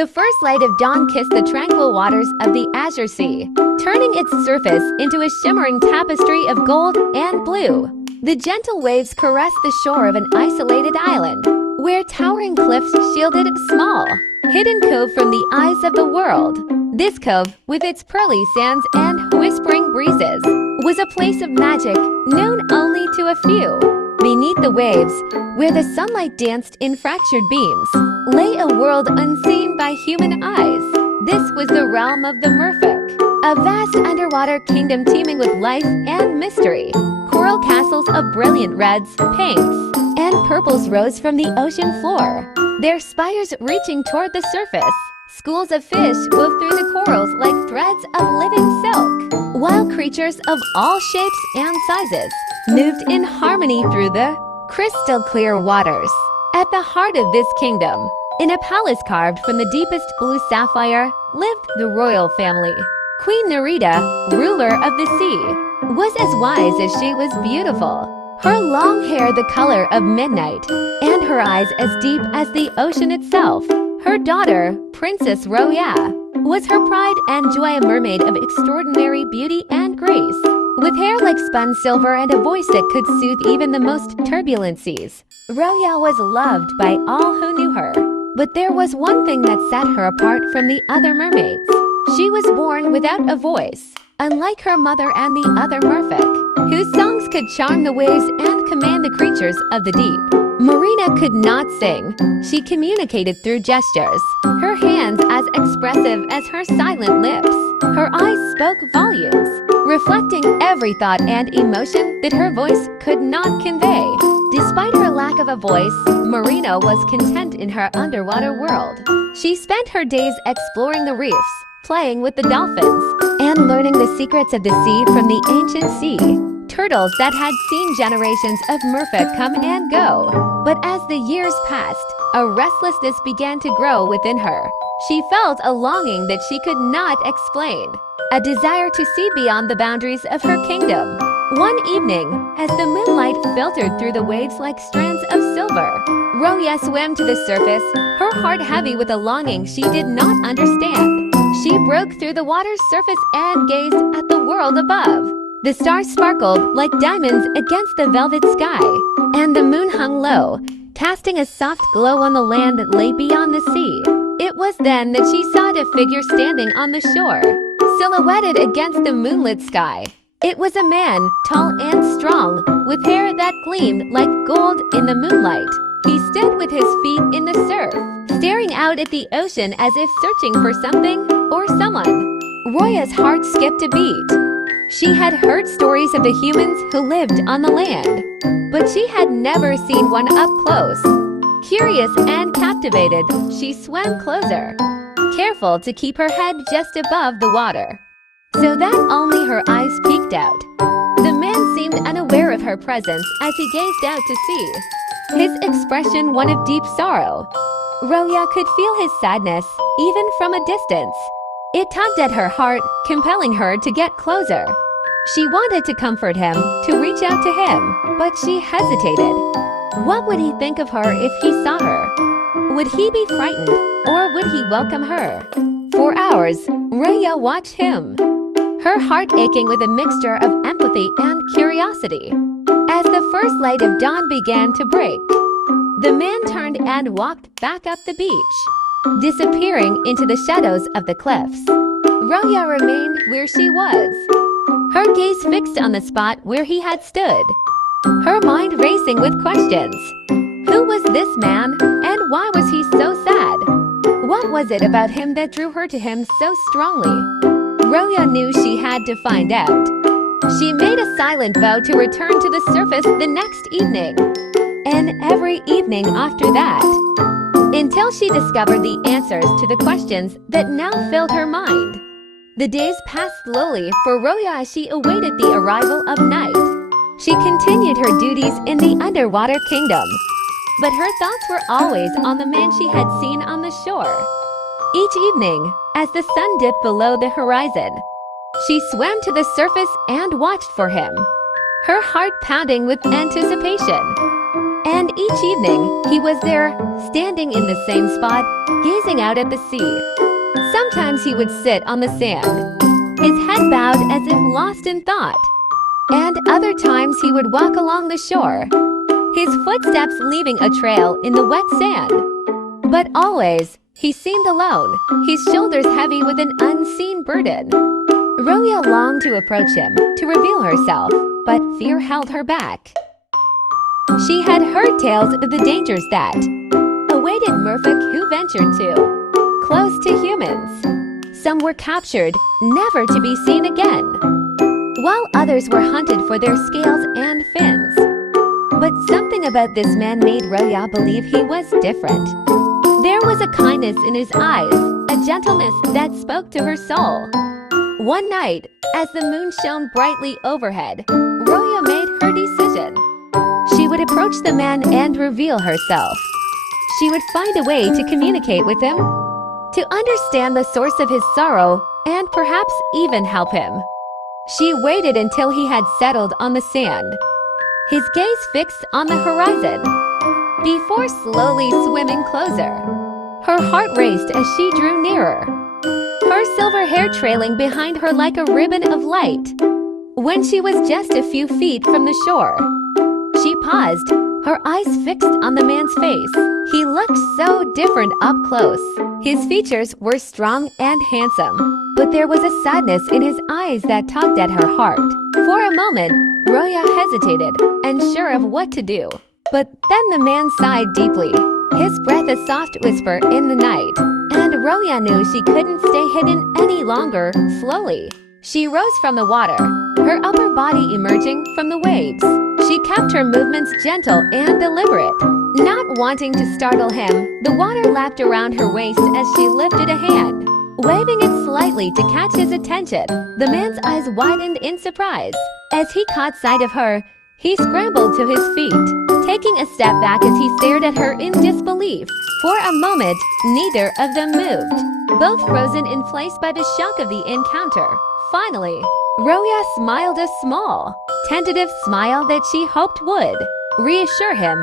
The first light of dawn kissed the tranquil waters of the azure sea, turning its surface into a shimmering tapestry of gold and blue. The gentle waves caressed the shore of an isolated island, where towering cliffs shielded a small, hidden cove from the eyes of the world. This cove, with its pearly sands and whispering breezes, was a place of magic known only to a few. Beneath the waves, where the sunlight danced in fractured beams, lay a world unseen by human eyes. This was the realm of the merfolk, a vast underwater kingdom teeming with life and mystery. Coral castles of brilliant reds, pinks, and purples rose from the ocean floor, their spires reaching toward the surface. Schools of fish wove through the corals like threads of living silk, while creatures of all shapes and sizes moved in harmony through the crystal-clear waters. At the heart of this kingdom, in a palace carved from the deepest blue sapphire, lived the royal family. Queen Nerida, ruler of the sea, was as wise as she was beautiful. Her long hair the color of midnight, and her eyes as deep as the ocean itself. Her daughter, Princess Roya, was her pride and joy, a mermaid of extraordinary beauty and grace, with hair like spun silver and a voice that could soothe even the most turbulent seas. Roya was loved by all who knew her, but there was one thing that set her apart from the other mermaids. She was born without a voice, unlike her mother and the other merfolk, whose songs could charm the waves and command the creatures of the deep. Marina could not sing. She communicated through gestures, her hands as expressive as her silent lips. Her eyes spoke volumes, reflecting every thought and emotion that her voice could not convey. Despite her lack of a voice, Marina was content in her underwater world. She spent her days exploring the reefs, playing with the dolphins, and learning the secrets of the sea from the ancient sea turtles that had seen generations of merfolk come and go. But as the years passed, a restlessness began to grow within her. She felt a longing that she could not explain, a desire to see beyond the boundaries of her kingdom. One evening, as the moonlight filtered through the waves like strands of silver, Roya swam to the surface, her heart heavy with a longing she did not understand. She broke through the water's surface and gazed at the world above. The stars sparkled like diamonds against the velvet sky, and the moon hung low, casting a soft glow on the land that lay beyond the sea. It was then that she saw a figure standing on the shore, silhouetted against the moonlit sky. It was a man, tall and strong, with hair that gleamed like gold in the moonlight. He stood with his feet in the surf, staring out at the ocean as if searching for something or someone. Roya's heart skipped a beat. She had heard stories of the humans who lived on the land, but she had never seen one up close. Curious and captivated, she swam closer, careful to keep her head just above the water, so that only her eyes peeked out. The man seemed unaware of her presence as he gazed out to sea, his expression one of deep sorrow. Roya could feel his sadness, even from a distance. It tugged at her heart, compelling her to get closer. She wanted to comfort him, to reach out to him, but she hesitated. What would he think of her if he saw her? Would he be frightened, or would he welcome her? For hours, Roya watched him, her heart aching with a mixture of empathy and curiosity. As the first light of dawn began to break, the man turned and walked back up the beach, disappearing into the shadows of the cliffs. Roya remained where she was, her gaze fixed on the spot where he had stood, her mind racing with questions. Who was this man, and why was he so sad? What was it about him that drew her to him so strongly? Roya knew she had to find out. She made a silent vow to return to the surface the next evening, and every evening after that, until she discovered the answers to the questions that now filled her mind. The days passed slowly for Roya as she awaited the arrival of night. She continued her duties in the underwater kingdom, but her thoughts were always on the man she had seen on the shore. Each evening, as the sun dipped below the horizon, she swam to the surface and watched for him, her heart pounding with anticipation. And Each evening, he was there, standing in the same spot, gazing out at the sea. Sometimes he would sit on the sand, his head bowed as if lost in thought. And other times he would walk along the shore, his footsteps leaving a trail in the wet sand. But always, he seemed alone, his shoulders heavy with an unseen burden. Roya longed to approach him, to reveal herself, but fear held her back. She had heard tales of the dangers that awaited merfolk who ventured too close to humans. Some were captured, never to be seen again, while others were hunted for their scales and fins. But something about this man made Roya believe he was different. There was a kindness in his eyes, a gentleness that spoke to her soul. One night, as the moon shone brightly overhead, Roya made her decision. She would approach the man and reveal herself. She would find a way to communicate with him, to understand the source of his sorrow, and perhaps even help him. She waited until he had settled on the sand, his gaze fixed on the horizon, before slowly swimming closer. Her heart raced as she drew nearer, her silver hair trailing behind her like a ribbon of light. When she was just a few feet from the shore, she paused, her eyes fixed on the man's face. He looked so different up close. His features were strong and handsome, but there was a sadness in his eyes that tugged at her heart. For a moment, Roya hesitated, unsure of what to do. But then the man sighed deeply, his breath a soft whisper in the night, and Roya knew she couldn't stay hidden any longer. Slowly, she rose from the water, her upper body emerging from the waves. She kept her movements gentle and deliberate. Not wanting to startle him, the water lapped around her waist as she lifted a hand, waving it slightly to catch his attention. The man's eyes widened in surprise. As he caught sight of her, he scrambled to his feet, taking a step back as he stared at her in disbelief. For a moment, neither of them moved, both frozen in place by the shock of the encounter. Finally, Roya smiled a small, tentative smile that she hoped would reassure him.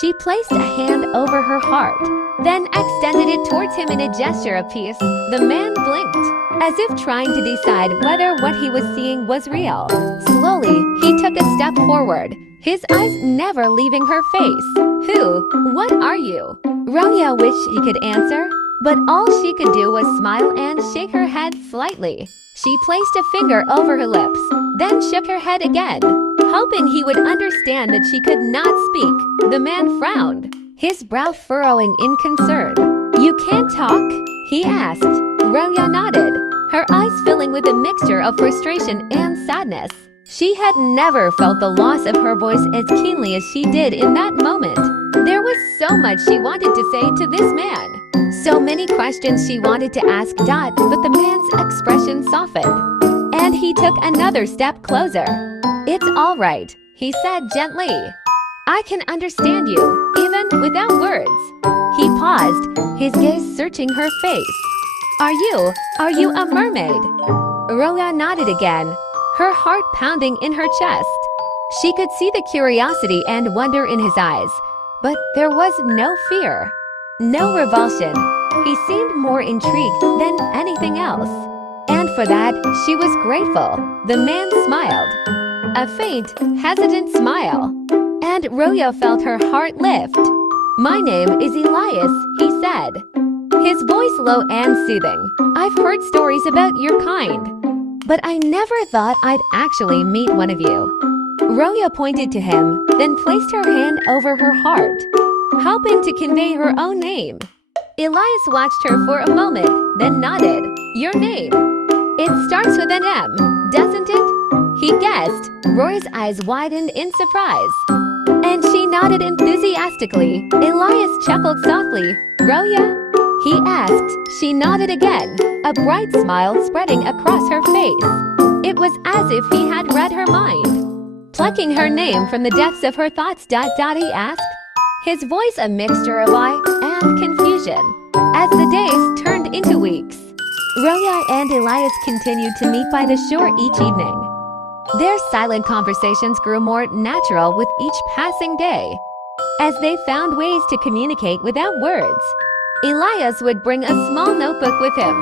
She placed a hand over her heart, then extended it towards him in a gesture of peace. The man blinked, as if trying to decide whether what he was seeing was real. Slowly, he took a step forward, his eyes never leaving her face. "Who? What are you?" Roya wished he could answer, but all she could do was smile and shake her head slightly. She placed a finger over her lips, then shook her head again, hoping he would understand that she could not speak. The man frowned, his brow furrowing in concern. "You can't talk?" he asked. Roya nodded, her eyes filling with a mixture of frustration and sadness. She had never felt the loss of her voice as keenly as she did in that moment. There was so much she wanted to say to this man, so many questions she wanted to ask Dot, but the man's expression softened, and he took another step closer. "It's all right," he said gently. "I can understand you, even without words." He paused, his gaze searching her face. Are you a mermaid?" Roya nodded again, her heart pounding in her chest. She could see the curiosity and wonder in his eyes, but there was no fear, no revulsion. He seemed more intrigued than anything else, and for that, she was grateful. The man smiled, a faint, hesitant smile, and Roya felt her heart lift. "My name is Elias," he said, his voice low and soothing. "I've heard stories about your kind, but I never thought I'd actually meet one of you." Roya pointed to him, then placed her hand over her heart, hoping to convey her own name. Elias watched her for a moment, then nodded. "Your name? It starts with an M, doesn't it?" he guessed. Roya's eyes widened in surprise, and she nodded enthusiastically. Elias chuckled softly. "Roya?" he asked. She nodded again, a bright smile spreading across her face. It was as if he had read her mind. "Plucking her name from the depths of her thoughts, he asked, his voice a mixture of awe and confusion. As the days turned into weeks, Roya and Elias continued to meet by the shore each evening. Their silent conversations grew more natural with each passing day. as they found ways to communicate without words. Elias would bring a small notebook with him,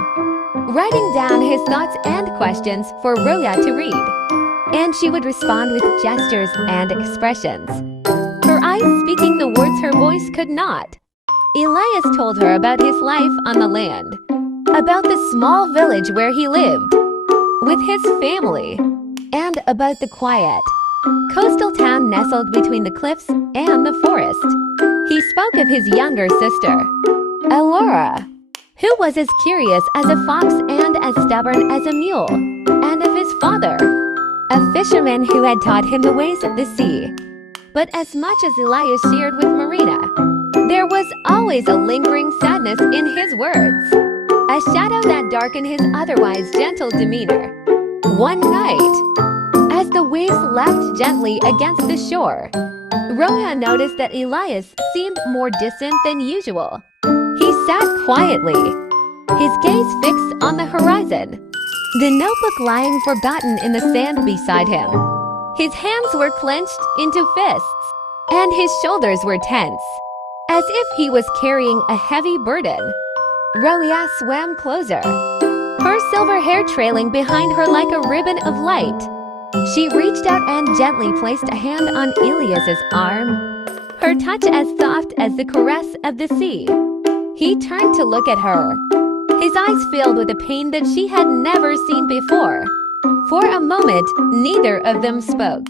writing down his thoughts and questions for Roya to read, and she would respond with gestures and expressions, her eyes speaking the words her voice could not. Elias told her about his life on the land, about the small village where he lived with his family, and about the quiet coastal town nestled between the cliffs and the forest. He spoke of his younger sister, Aurora, who was as curious as a fox and as stubborn as a mule, and of his father, a fisherman who had taught him the ways of the sea. But as much as Elias shared with Marina, there was always a lingering sadness in his words, a shadow that darkened his otherwise gentle demeanor. One night, as the waves lapped gently against the shore, Roya noticed that Elias seemed more distant than usual. He sat quietly, his gaze fixed on the horizon, the notebook lying forgotten in the sand beside him. His hands were clenched into fists, and his shoulders were tense, as if he was carrying a heavy burden. Roya swam closer, her silver hair trailing behind her like a ribbon of light. She reached out and gently placed a hand on Elias's arm, her touch as soft as the caress of the sea. He turned to look at her, his eyes filled with a pain that she had never seen before. For a moment, neither of them spoke.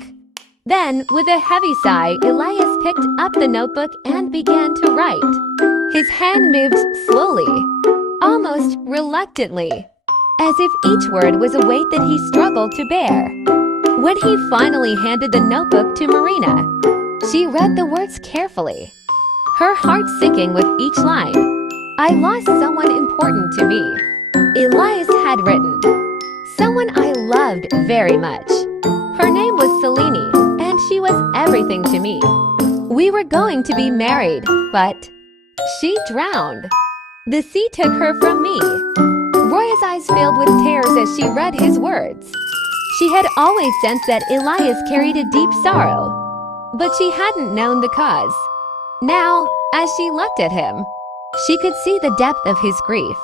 Then, with a heavy sigh, Elias picked up the notebook and began to write. His hand moved slowly, almost reluctantly, as if each word was a weight that he struggled to bear. When he finally handed the notebook to Marina, she read the words carefully, her heart sinking with each line. "I lost someone important to me," Elias had written. "Someone I loved very much. Her name was Selene, and she was everything to me. We were going to be married, but she drowned. The sea took her from me." Roya's eyes filled with tears as she read his words. She had always sensed that Elias carried a deep sorrow, but she hadn't known the cause. Now, as she looked at him, she could see the depth of his grief,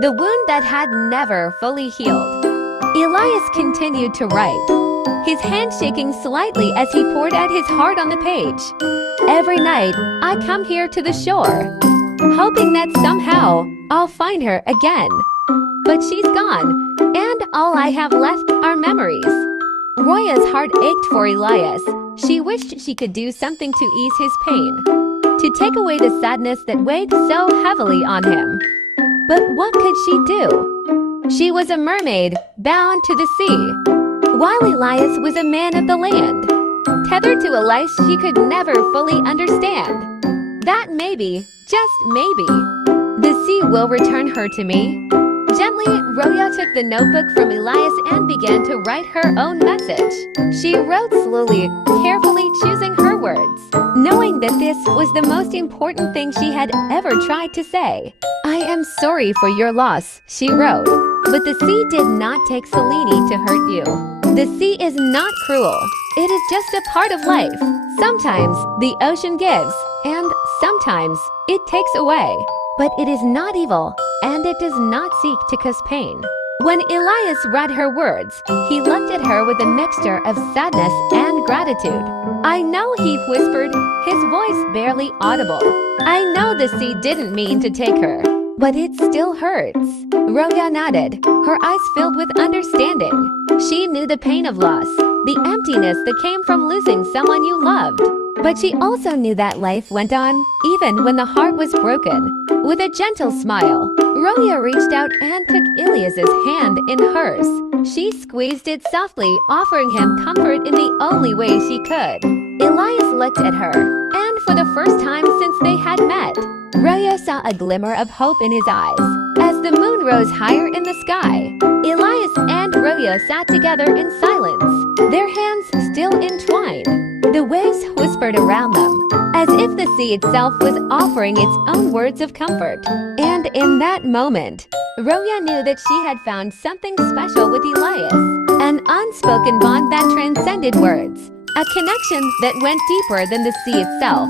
the wound that had never fully healed. Elias continued to write, his hand shaking slightly as he poured out his heart on the page. "Every night, I come here to the shore, hoping that somehow I'll find her again. But she's gone, and all I have left are memories." Roya's heart ached for Elias. She wished she could do something to ease his pain, to take away the sadness that weighed so heavily on him. But what could she do? She was a mermaid, bound to the sea, while Elias was a man of the land, tethered to a life she could never fully understand. That maybe, just maybe, the sea will return her to me. Gently, Roya took the notebook from Elias and began to write her own message. She wrote slowly, carefully choosing her words, knowing that this was the most important thing she had ever tried to say. "I am sorry for your loss," she wrote, "but the sea did not take Selene to hurt you. The sea is not cruel. It is just a part of life. Sometimes the ocean gives, and sometimes it takes away. But it is not evil, and it does not seek to cause pain." When Elias read her words, he looked at her with a mixture of sadness and gratitude. "I know," he whispered, his voice barely audible. "I know the sea didn't mean to take her, but it still hurts." Roya nodded, her eyes filled with understanding. She knew the pain of loss, the emptiness that came from losing someone you loved. But she also knew that life went on, even when the heart was broken. With a gentle smile, Roya reached out and took Elias's hand in hers. She squeezed it softly, offering him comfort in the only way she could. Elias looked at her, and for the first time since they had met, Roya saw a glimmer of hope in his eyes. As the moon rose higher in the sky, Elias and Roya sat together in silence, their hands still entwined. The waves whispered around them, as if the sea itself was offering its own words of comfort. And in that moment, Roya knew that she had found something special with Elias, an unspoken bond that transcended words, a connection that went deeper than the sea itself.